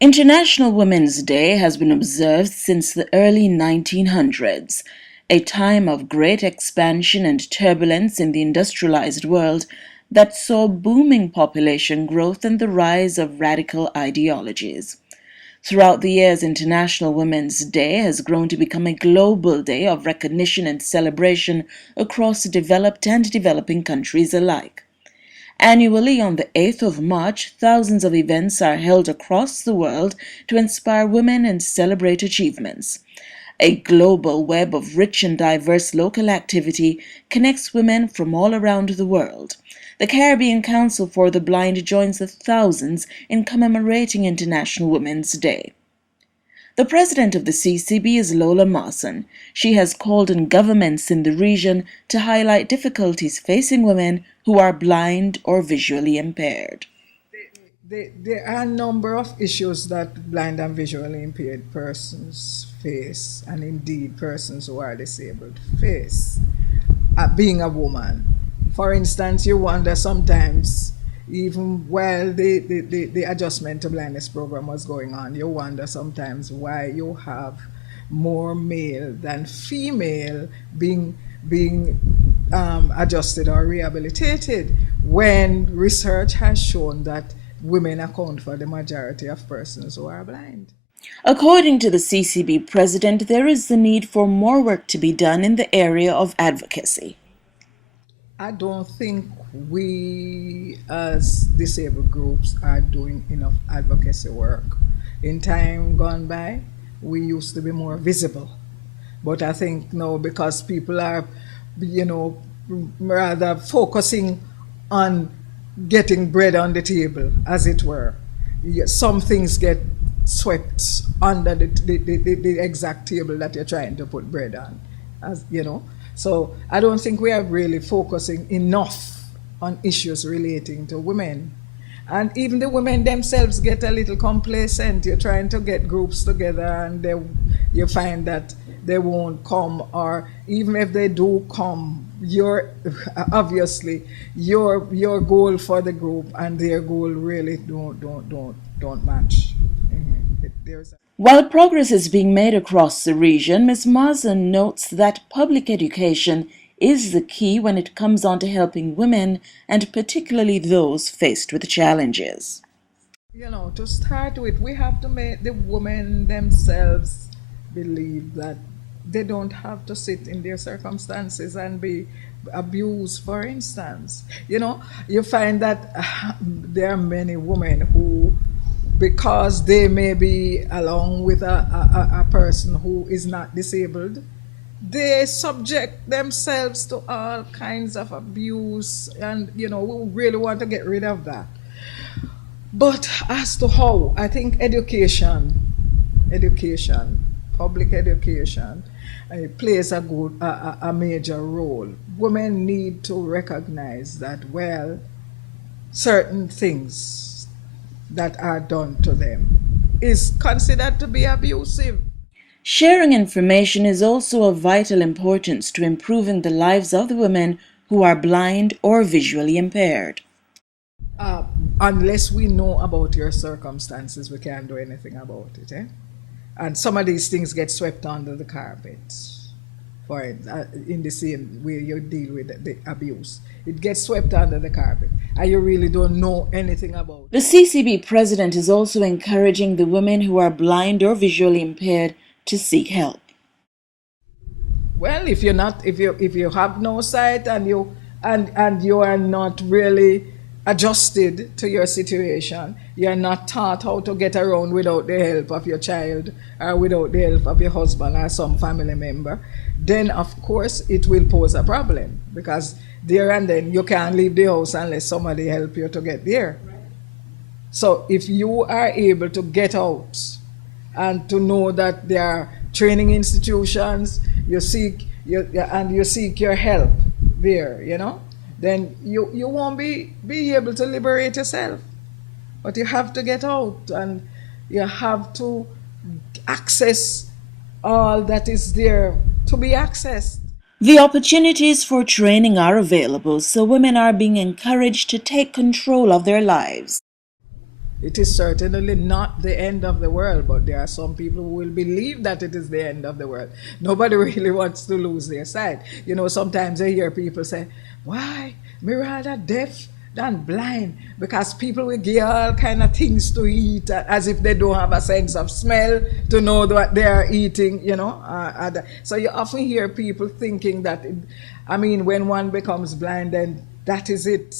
International Women's Day has been observed since the early 1900s, a time of great expansion and turbulence in the industrialized world that saw booming population growth and the rise of radical ideologies. Throughout the years, International Women's Day has grown to become a global day of recognition and celebration across developed and developing countries alike. Annually, on the 8th of March, thousands of events are held across the world to inspire women and celebrate achievements. A global web of rich and diverse local activity connects women from all around the world. The Caribbean Council for the Blind joins the thousands in commemorating International Women's Day. The president of the CCB is Lola Mawson. She has called on governments in the region to highlight difficulties facing women who are blind or visually impaired. There are a number of issues that blind and visually impaired persons face, and indeed persons who are disabled face, being a woman. For instance, you wonder sometimes, even while the adjustment to blindness program was going on, you wonder sometimes why you have more male than female being adjusted or rehabilitated, when research has shown that women account for the majority of persons who are blind. According to the CCB president, there is the need for more work to be done in the area of advocacy. I don't think we as disabled groups are doing enough advocacy work. In time gone by, we used to be more visible. But I think now, because people are, rather focusing on getting bread on the table, as it were, some things get swept under the exact table that you're trying to put bread on, as you know. So I don't think we are really focusing enough on issues relating to women. And even the women themselves get a little complacent. You're trying to get groups together and you find that they won't come, or even if they do come, obviously your goal for the group and their goal really don't match. While progress is being made across the region, Ms. Marsden notes that public education is the key when it comes on to helping women, and particularly those faced with challenges. To start with, we have to make the women themselves believe that they don't have to sit in their circumstances and be abused, for instance. You find that there are many women who, because they may be along with a person who is not disabled, they subject themselves to all kinds of abuse, and we really want to get rid of that. But as to how, I think education, public education, plays a major role. Women need to recognize that, certain things that are done to them is considered to be abusive. Sharing information is also of vital importance to improving the lives of the women who are blind or visually impaired. Unless we know about your circumstances, we can't do anything about it. And some of these things get swept under the carpet. In the same way you deal with the abuse, it gets swept under the carpet, and you really don't know anything about it. The CCB president is also encouraging the women who are blind or visually impaired to seek help. Well, if you have no sight and you are not really adjusted to your situation, you're not taught how to get around without the help of your child or without the help of your husband or some family member, then of course it will pose a problem, because there and then you can't leave the house unless somebody help you to get there. So if you are able to get out and to know that there are training institutions, you seek your help there, then you won't be able to liberate yourself. But you have to get out, and you have to access all that is there to be accessed. The opportunities for training are available, so women are being encouraged to take control of their lives. It is certainly not the end of the world, but there are some people who will believe that it is the end of the world. Nobody really wants to lose their sight. You know, sometimes I hear people say, why? Me rather deaf than blind, because people will give all kind of things to eat as if they don't have a sense of smell to know what they are eating, you know. So you often hear people thinking that, when one becomes blind, then that is it.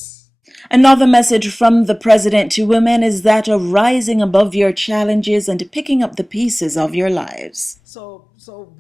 Another message from the president to women is that of rising above your challenges and picking up the pieces of your lives. So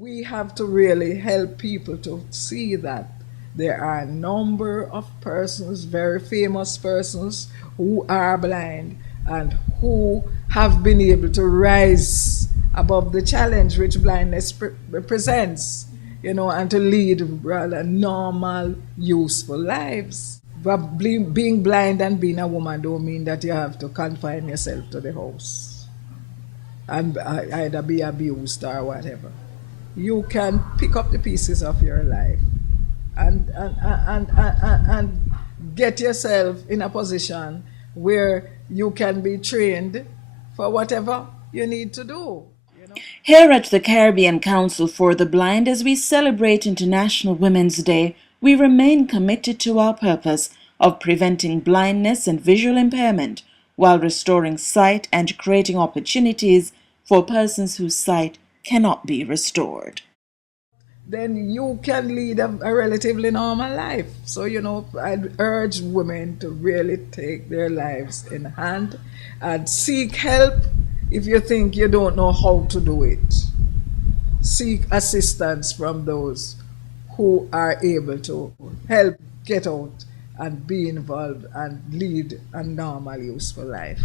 we have to really help people to see that there are a number of persons, very famous persons, who are blind and who have been able to rise above the challenge which blindness represents, you know, and to lead rather normal, useful lives. But being blind and being a woman don't mean that you have to confine yourself to the house and either be abused or whatever. You can pick up the pieces of your life and get yourself in a position where you can be trained for whatever you need to do. Here at the Caribbean Council for the Blind, as we celebrate International Women's Day, we remain committed to our purpose of preventing blindness and visual impairment while restoring sight and creating opportunities for persons whose sight cannot be restored. Then you can lead a relatively normal life. So, you know, I'd urge women to really take their lives in hand and seek help if you think you don't know how to do it. Seek assistance from those who are able to help get out and be involved and lead a normal, useful life.